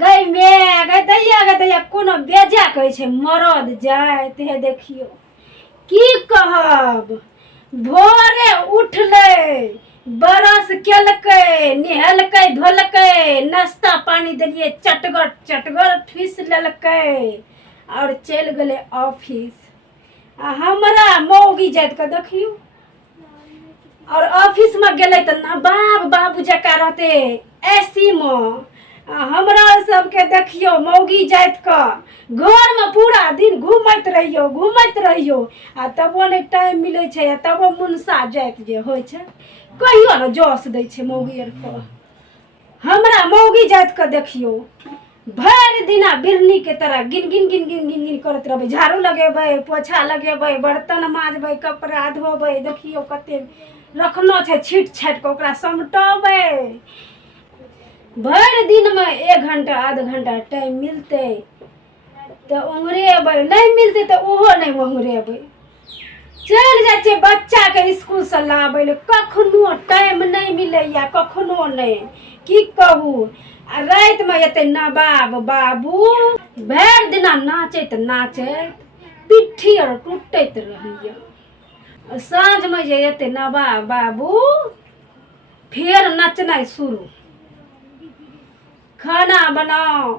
गई मैं गई दैया कोनो बेजा कहै छै मरद जाय ते देखियो की कहब। भोरे उठले बरस केलकै नहेलकै धोलकै नाश्ता पानी देलिए चटगर चटगर ठूस लेलकै और चल गए ऑफिस। आ हमरा मौगी जात के देखियो और ऑफिस में गेले त नवाब बाबू जका रहते एसी में। हमरा सबके देखियो मौगी जात का घर में पूरा दिन घूमत रहियो आ तबो नहीं टाइम मिले छे तबो मुनसा जात जे होय छे कहियो न जोश दै छे मौगी आर को। हमरा मौगी जात का देखियो भर दिना बिरनी के तरह गिन गिन गिन गिन गिन गिन करत रहबे, झाड़ू लगेबे पोछा लगेबे बर्तन माजबे कपड़ा धोबे। देखियो कते रखना छे छीट छाट के ओकरा समटबे। भर दिन में 1 घंटा आधा घंटा टाइम मिलते तो ओंघरेबे, नहीं मिलते तो ओहो नहीं ओंघरेबे। चल जाए छे बच्चा के स्कूल से लाबे ले कखनो टाइम नहीं मिले या कखनो नहीं की कहू। आ रात में एते नवाब बाबू भर दिना नाचत पिट्ठी और टूटत रहिए। साँझ में जे एते नवाब बाबू फिर नचनाई शुरू, खाना बनाओ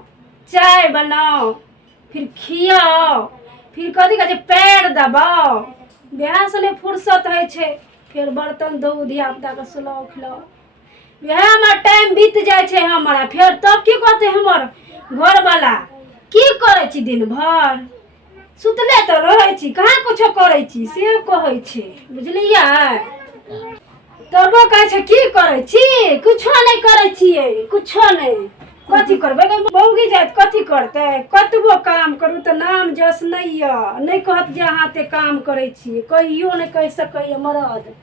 चाय बनाओ फिर खियाओ फिर कथी कहै छै पैर दबाओ। बियाह से नहीं फुर्सत है छे फिर बर्तन धो धिया पुता के सुलाओ खिलाओ। वह में टाइम बीत जाए छे हमारा। फिर तब की कहते हमर घर वाला की करे छी दिन भर सुतले तो रहे छी कहाँ कुछो करे छी से कहै छे बुझलिए। तबो कहे छे की करे छी कुछो नहीं करे छिए कुछो नहीं कथी करबे मौगी जात कथी करते कतबो काम करू तो नाम जस नहीं कहत जे अहाँ ते काम करे छी कहियो नहीं कह सकै मरद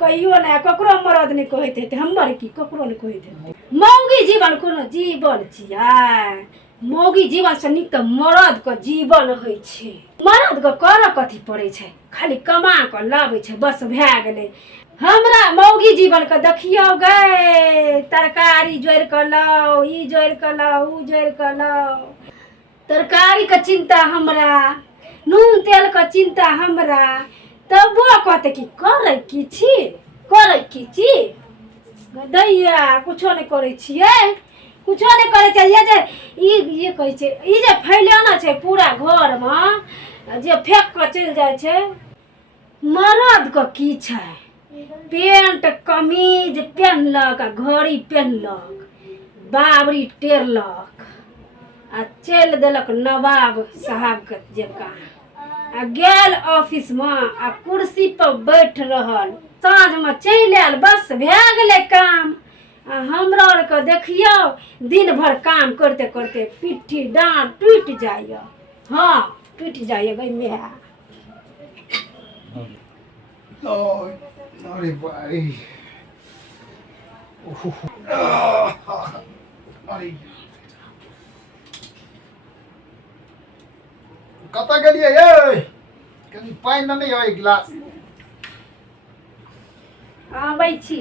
कहियो नहीं ककरो मरद नहीं कहते थे हमर की ककरो नहीं कहते। मौगी जीवन कोनो जीवन छियै मौगी जीवन से निक तो मरद के जीवन होय छे। मरद के कर कथी पड़े छे खाली कमा के लाबे छे बस भै गेले। हमरा मौगी जीवन के देखियो गए तरकारी जोड़ के लाओ ई जोड़ के लाओ ऊ जोड़ के लाओ। तरकारी के चिंता हमरा नून तेल के चिंता हमरा तबो कहते कि करे की छी दैया कुछो नहीं करे छिए कुछो नहीं करे छै। ये कहै छै ई जे फैलाना छै पूरा घर में जे फेंक के चल जाए छे मरद के की छै पेंट कमीज पहनलक आ घड़ी पहनलक बाबरी टेरलक आ चल देलक नवाब साहब के जका आ गेल ऑफिस में आ कुर्सी पर बैठ रहल साँझ में चल आयल बस भै गेले काम। आ हमरा आर के देखियो दिन भर काम करते करते पिट्ठी डाँड़ टूट जाए। हाँ टूट जाए गई मैं अरे भाई अरे कत गेलिए ये कनी पानी नहीं हो एक गिलास आबै छी।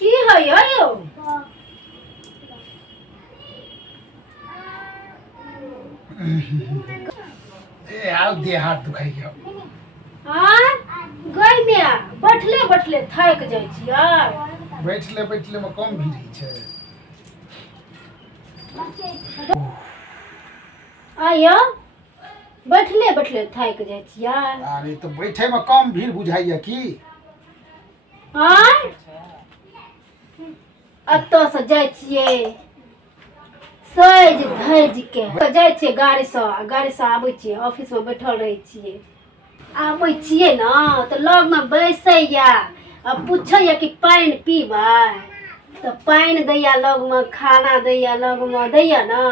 की है यो ए हाल दे हाथ दुखाई गयो। हां गई में बैठले बैठले थक जाय छियै बैठले में कम भीड़ छै। आयो बैठले बैठले थक जाय छियै। अरे तो बैठे में कम भीड़ बुझाइया की हां अत्तो से जाय छियै सज धज के जाय छियै गाड़ी से आबै छियै ऑफिस में बैठल रहै छियै। आबै छियै ना तो लग में बैसैया आ पूछैया कि पानी पीबै तो पानी दैया लग में खाना दैया लग में दैया ना।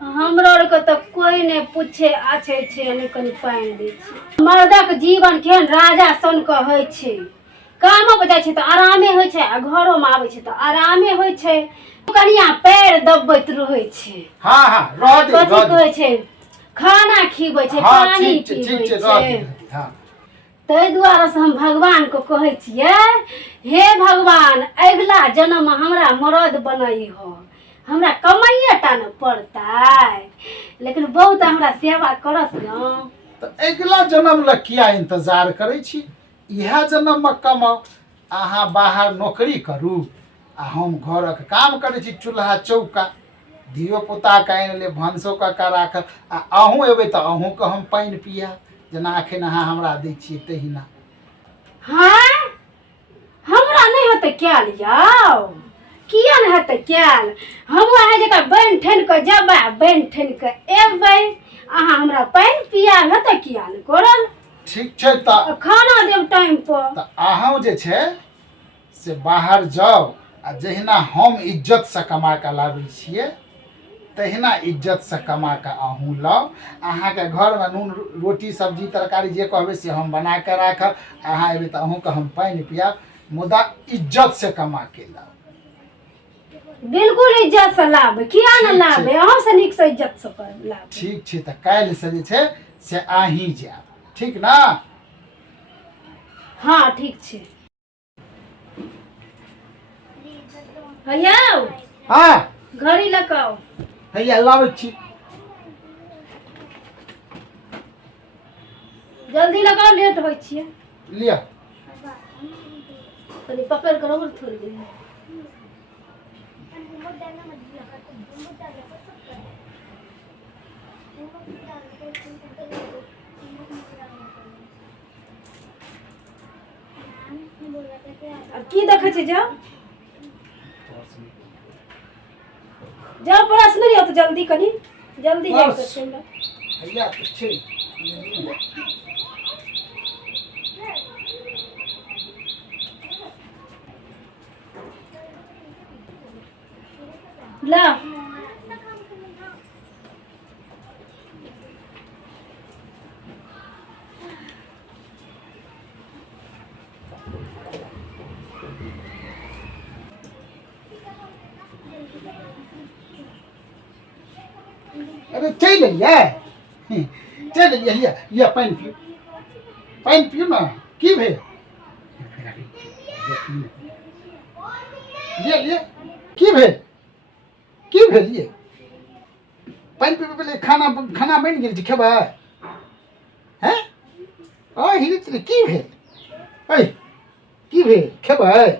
हमरा आर के तो कोई नहीं पूछे आछे छे नहीं कनी पानी दै छी। मर्दक जीवन केहन राजा सन के होय छे कामो पर जाइ छै तऽ आरामे होइ छै आ घरोमे आबै छै तऽ आरामे होइ छै। कनिया पैर दबैत रहै छै। हाँ हाँ रह दे कथी कहै छै खाना खिबै छै हाँ पानी ठीक छै पीबै रह छै। दे हाँ ताहि दुआरे से हम भगवानके कहै छियै हे भगवान अगिला जन्म हमरा मरद बनैह, हमरा कमाइए टा ने पड़तै लेकिन बहुत हमरा सेवा करत ने। तऽ अगिला जन्म लए किया इंतजार करै छी, इएह जन्ममे कमाउ। अहाँ बाहर नौकरी करू आ हम घरक काम करै छी, चूल्हा चौका धियो पुताके आनि ले भनसो कऽ के राखब आ अहूँ अयबै तऽ अहूँके हम पानि पियाब जेना एखन अहाँ हमरा दै छियै तहिना। हाँ हमरा नहीं हेतै कैल यौ, किया नहीं हेतै कैल। हम अहाँ जकाँ बनि ठनि कऽ जेबै बनि ठनि कऽ एबै, अहाँ हमरा पानि पियाब हेतै किया नहीं करल। ठीक छै तऽ खाना देब टाइम पर। तऽ अहूँ जे छै से बाहर जाउ आ जहिना हम इज्जतसँ कमा कऽ लाबै छियै तहिना इज्जतसँ कमा कऽ अहूँ लाउ। अहाँके घरमे नून रोटी सब्जी तरकारी जे कहबै से हम बना कऽ राखब, अहाँ अयबै तऽ अहूँके हम पानि पियाब, मुदा इज्जतसँ कमा के लाउ। बिल्कुल इज्जत से लाबै, किया न ठीक छै। लाबै, अहाँ से नीक से इज्जत से लाबै। ठीक छै तऽ काल्हिसँ जे छै से अहीँ जायब, ठीक ना। हाँ ठीक छै। यौ हाँ घड़ी लऽ कऽ आउ। हैया लाबै छी। जल्दी लगाओ लेट होइ छियै। लिअ कनी पकड़ कर और थोड़ी देर। अब की देखै छै जाओ जाओ ब्रश नहीं हो तो जल्दी कनी जल्दी जाओ बस। तो हैया तऽ छै। ला अरे चलि एलियै, चलि एलियै। लिअ लिअ पानि पियू, पानि पियू ने। की भेल लिअ लिअ, की भेल की भेल ये पानि पीबै पहिले। खाना खाना बनि गेल छै, खेबै हैं। हिरित की भेल, अय की भेल, खेबै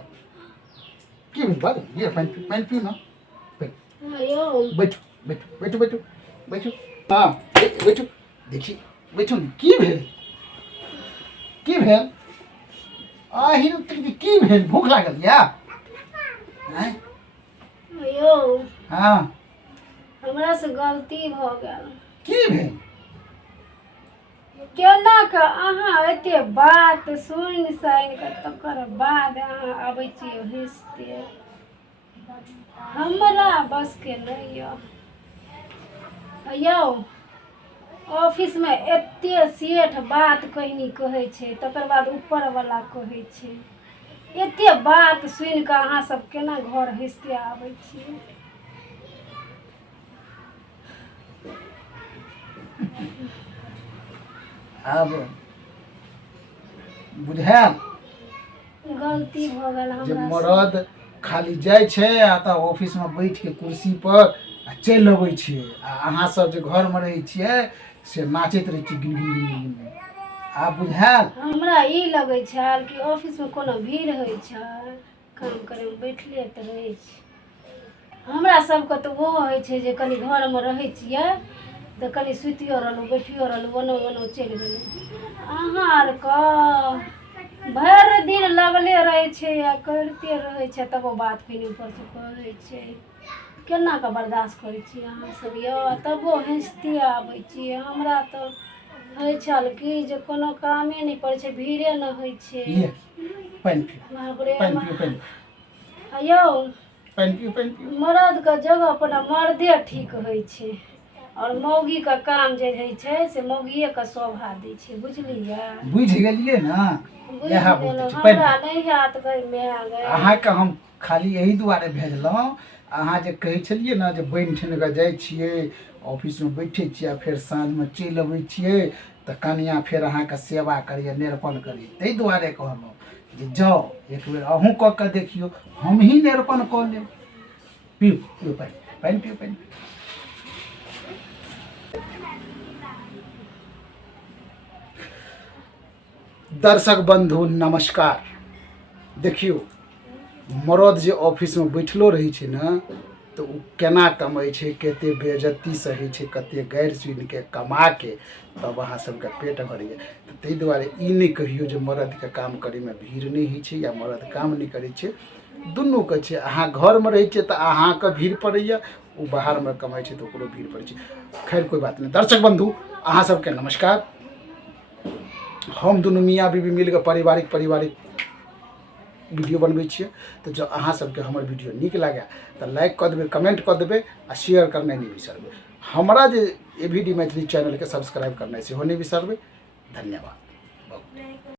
की भेल बाजू। लिअ पानि पियू ने। यो बैठू बैठू बैठू बैठू बैठू। हाँ बैठू, देखी बैठू ने। की भेल की भेल, की भेल, भूख लागल यऽ हैं? यो हाँ हमरा से गलती भ गेल। की भेल, केना के अहाँ एते बात सुनि सानि के तकर बाद अहाँ आबै छियै हँसते, हमरा बस के नहीं यौ। ऑफिस में एते सेठ बात कहनी कहै छै तकर बाद ऊपर वाला कहै छै, एते बात सुनि के अहाँ सब केना घर हँसते आबै छियै। आब बुझायल गलती भ गेल जे हमरा से। मरद खाली जाइ छै आ तऽ ऑफिसमे बैठ के कुर्सी पर आ चलि अबै छै आ अहाँ सब जे घरमे रहै छियै से नाचैत रहै छियै गिन गिन गिन गिन गिन। आब बुझायल। हमरा ई लगै छल कि ऑफिस में कोनो भीड़ होइ छै, काम करे में बैठले तऽ रहै छै। हमरा सबके तऽ ओहो होइ छै जे कनी घरमे रहै छियै तऽ कनी सुतियो रहलहुँ बैठियो रहलहुँ ओनो ओनो चलि गेलहुँ। अहाँ आरके भरि दिन लगले रहै छै आ करिते रहै छै तब बात कनी ऊपर से कहै छै। केना कऽ बर्दाश्त करै छी अहाँ सब यौ, तबो हँसते आबै छियै। हमरा तऽ होइ छल कि जे कोनो कामे नहीं पड़ै छै, भीड़े न होइ छै। लिअ पानि पियू बाप रे पानि पियू पानि पियू यौ पानि पियू पानि पियू। मर्द के जगह पर न मर्दे ठीक होइ छै और मौगी के काम जे होइ छै से मौगिये के शोभा दै छै, बुझलियै। बुझि गेलियै ने। बुझि इएह गेलहुँ, बुझै छी हमरा नहीं याद गई मैं आ गए। अहाँके हम खाली यही दुआरे भेजलहुँ, अहाँ जे कहै छलियै ने जे बनि ठनि कऽ जाइ छियै ऑफिसमे बैठै छियै आ फेर साँझमे चलि अबै छियै तऽ कनिया फेर अहाँके सेवा करैए, निरपन करैए, ताहि दुआरे कहलहुँ जे जाउ एक बेर अहूँ कऽ कऽ देखियौ, हमही निरपन कऽ लेब। पिउ पिउ पानि, पानि पिउ, पानि पिउ। दर्शक बंधु नमस्कार। देखियौ, मरद जे ऑफिसमे बैठलो रहै छै ने तऽ ओ केना कमाइ छै, कते बेइज्जती सहै छै, कते गारि सुनिके कमाके तब अहाँ सबके पेट भरैए। तऽ ताहि दुआरे ई नहि कहियौ जे मरदके काम करैमे भीड़ नहि होइ छै या मरद काम नहि करै छै, दुनूके छै। अहाँ घरमे रहै छियै तऽ अहाँके भीड़ पड़ैए, ओ बाहरमे कमाइ छै तऽ ओकरो भीड़ पड़ै छै। खैर कोइ बात नहीं। दर्शक बंधु अहाँ सबके नमस्कार। हम दुनू मियाँ बीवी मिल कऽ पारिवारिक वीडियो बनबै छियै। तऽ जँ अहाँ सबके हमर वीडियो नीक लागै तऽ लाइक कऽ देबै, कमेंट कऽ देबै आ शेयर करनाइ नहीं बिसरबै। हमरा जे AVD मैथिली चैनलके सब्सक्राइब करनाइ सेहो नहीं बिसरबै। धन्यवाद।